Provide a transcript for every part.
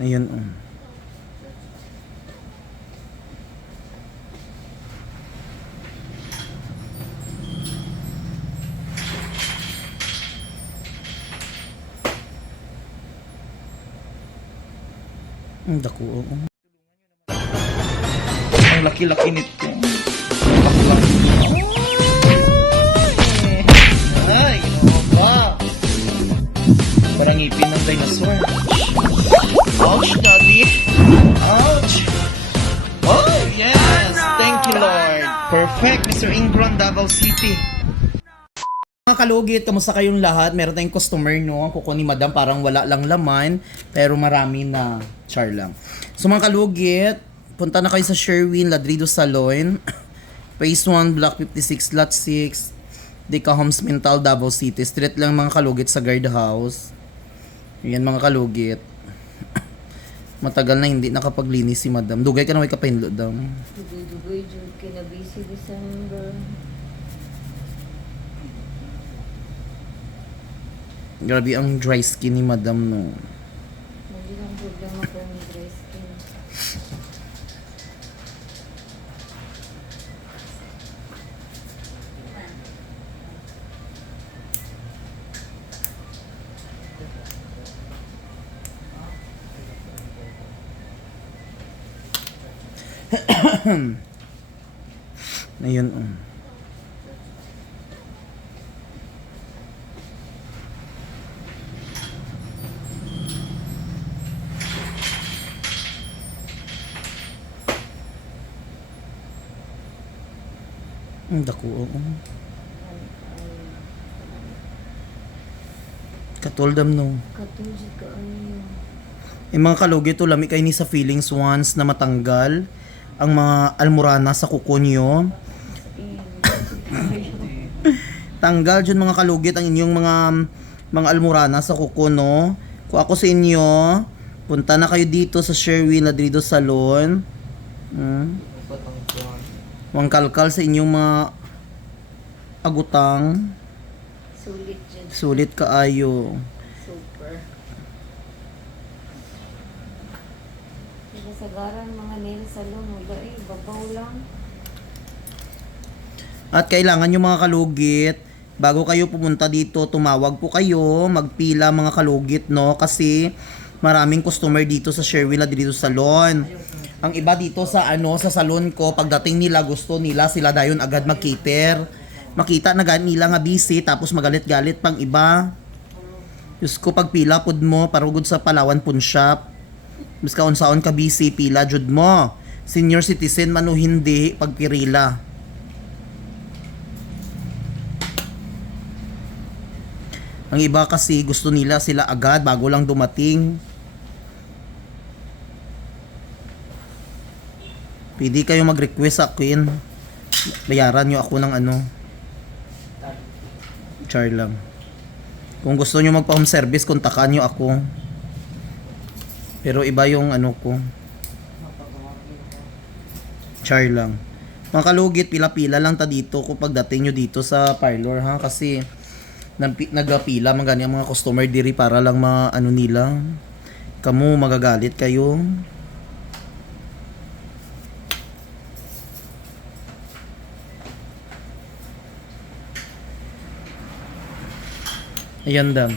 Ayun. Ang dako. Ang laki-laki nito. Ay, ano ba? Parang ngipin ng dinosaur. Ouch, daddy. Ouch. Oh, yes. Thank you, Lord. Perfect, Mr. Ingron, Davao City. Mga kalugit, kamusta kayong lahat? Meron tayong customer, no? Ang kuko ni Madam parang wala lang laman, pero marami na. Char lang. So mga kalugit, punta na kayo sa Sherwin Ladrido Salon. Phase 1, Block 56, Lot 6, Dica Homes Mental, Davao City. Street lang mga kalugit sa guardhouse. Yan mga kalugit. Matagal na hindi nakapaglinis si Madam. Dugay ka na may kapainlo daw. Dugoy-dugoy, Jud, kinabisi December. Grabe ang dry skin ni Madam, no? Hindi lang problema ko ng dry skin. Ayun, Ang dako. Katuldam, no? Katulad ka ano. Yung mga kalugit to, lami kayo ni sa feelings once na matanggal ang mga almorana sa kuko nyo. Tanggal dyan mga kalugit ang inyong mga almorana sa kuko, no? Kung ako sa inyo, punta na kayo dito sa Sherwin Ladrido Salon. Wang kalkal sa inyong mga agutang. Sulit, Jud. Sulit kaayo. Super. Kasagaran mga nail salon, wala eh, babaw lang. At kailangan yung mga kalugit, bago kayo pumunta dito, tumawag po kayo, magpila mga kalugit, no? Kasi maraming customer dito sa Sherwin Ladrido Salon. Ang iba dito sa sa salon ko, pagdating nila gusto nila sila dayon agad mag-cater. Makita na gani nila nga busy tapos magalit-galit pang iba. Diyos ko, pagpila pud mo parugod sa Palawan Pawn Shop. Mas kaon-saon ka busy, pila jud mo. Senior citizen man o hindi, pagpirila. Ang iba kasi gusto nila sila agad bago lang dumating. Pwede kayo mag-request sa akin. Bayaran nyo ako ng char lang. Kung gusto nyo magpa-home service, kontakan nyo ako. Pero iba yung ko. Char lang. Mga kalugit, pila-pila lang ta dito kung pagdating nyo dito sa parlor, ha? Kasi nagapila man ganyan mga customer diri para lang nila. Kamu magagalit kayo. Ayan dam.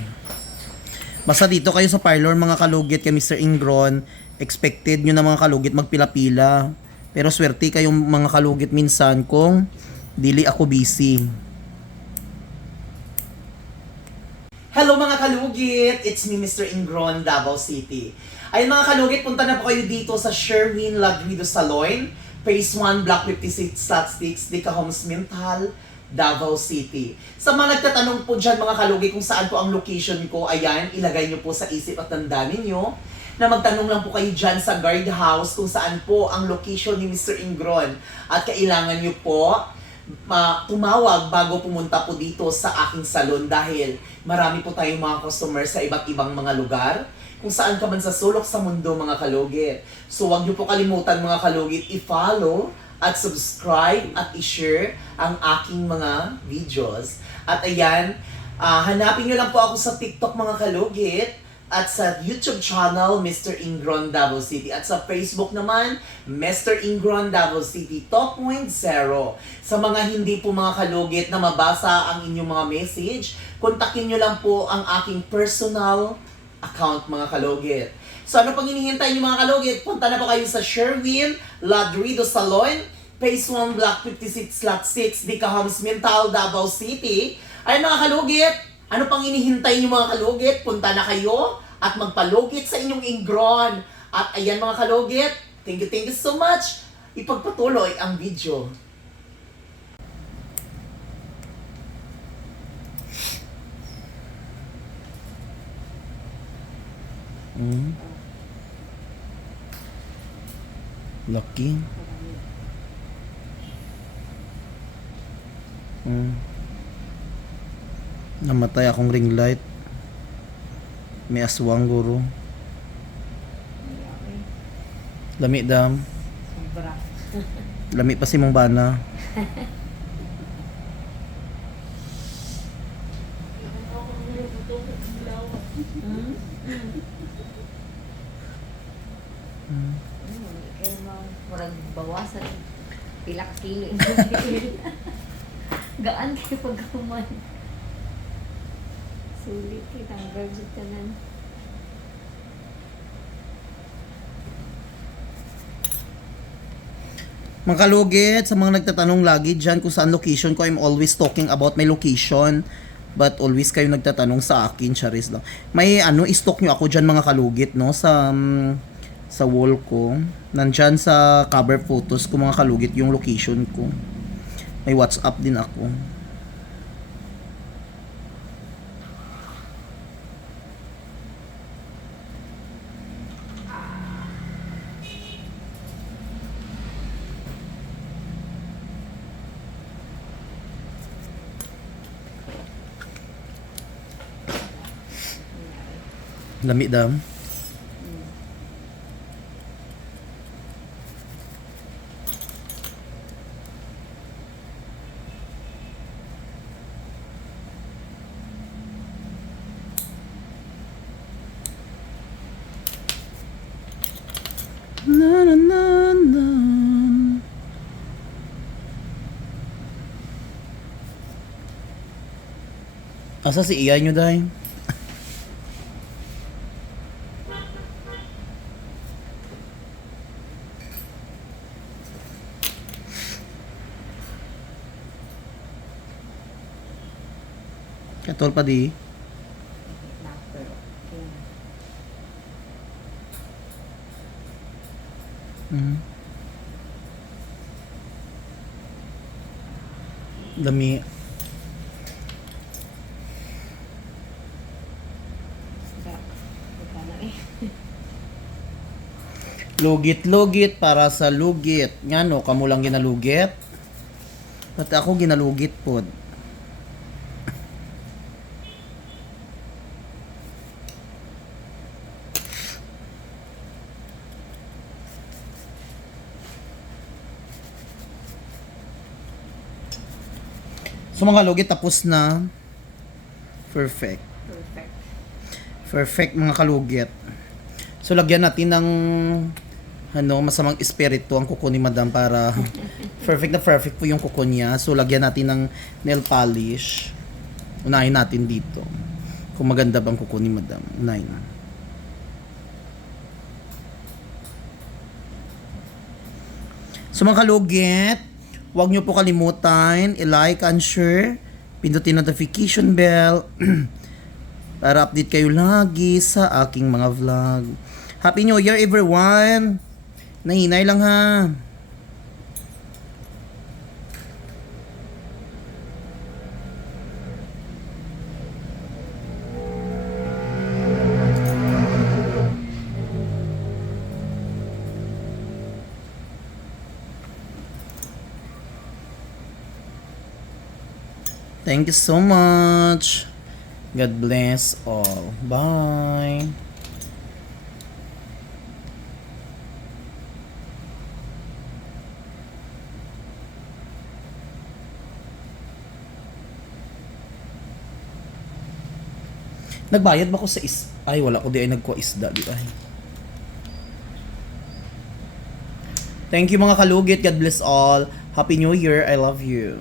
Basta dito kayo sa parlor mga kalugit kay Mr. Ingron, expected nyo na mga kalugit magpila-pila. Pero swerte kayong mga kalugit minsan kung dili ako busy. Hello mga kalugit! It's me, Mr. Ingron, Davao City. Ayun mga kalugit, punta na po kayo dito sa Sherwin Ladrido Salon, Phase 1, Block 56, Lot 6, Dica Homes Mental, Davao City. Sa mga nagtatanong po dyan mga kalugit kung saan po ang location ko, ayan, ilagay nyo po sa isip at tandaan ninyo na magtanong lang po kayo dyan sa guardhouse kung saan po ang location ni Mr. Ingron. At kailangan nyo po tumawag bago pumunta po dito sa aking salon dahil marami po tayong mga customer sa iba't ibang mga lugar kung saan ka man sa sulok sa mundo mga kalugit. So wag nyo po kalimutan mga kalugit i-follow at subscribe at i-share ang aking mga videos. At ayan, hanapin nyo lang po ako sa TikTok mga kalugit at sa YouTube channel, Mr. Ingron Davao City. At sa Facebook naman, Mr. Ingron Davao City 2.0. Sa mga hindi po mga kalugit na mabasa ang inyong mga message, kontakin nyo lang po ang aking personal account mga kalugit. So ano pang hinihintay nyo mga kalugit? Punta na po kayo sa Sherwin Ladrido Salon, Phase 1, Block 56, Slot 6, Dicahams, Mintal, Davao City. Ay mga kalugit, ano pang hinihintay nyo mga kalugit? Punta na kayo at magpalugit sa inyong Ingron. At ayan mga kalugit, thank you so much. Ipagpatuloy ang video. Lucky. Namatay akong ring light. May aswang guro. Lami dam. Sobra. Lami pa si mong bana. Kaya murag bawasan. Pila ka kilo. Gaan kayo pagkakuman. Sulit kayo. Tanggal sa tanan. Mga kalugit, sa mga nagtatanong lagi dyan kung saan location ko, I'm always talking about my location. But always kayo nagtatanong sa akin, charis lang. May i-stock nyo ako dyan mga kalugit, no? Sa wall ko. Nandyan sa cover photos ko mga kalugit yung location ko. May WhatsApp din ako. Lami dam. Na na na na. Asa si iya nyo dahi? Katol pa di. Dami. Lugit-lugit para sa lugit. Nga no, kamo lang ginalugit. Pati ako ginalugit pod. So mga kalugit, tapos na. Perfect. Perfect mga kalugit. So lagyan natin ng masamang espiritu ang kuko ni Madam para perfect na perfect po yung kuko niya. So lagyan natin ng nail polish. Unahin natin dito. Kung maganda bang kuko ni Madam. Unahin. So mga kalugit, huwag nyo po kalimutan i-like and share, pindutin notification bell para update kayo lagi sa aking mga vlog. Happy New Year everyone! Nahinay lang ha! Thank you so much. God bless all. Bye. Nagbayad ba ko sa Ay, wala ko di ay nagkuha isda. Di ay. Thank you mga kalugit. God bless all. Happy New Year. I love you.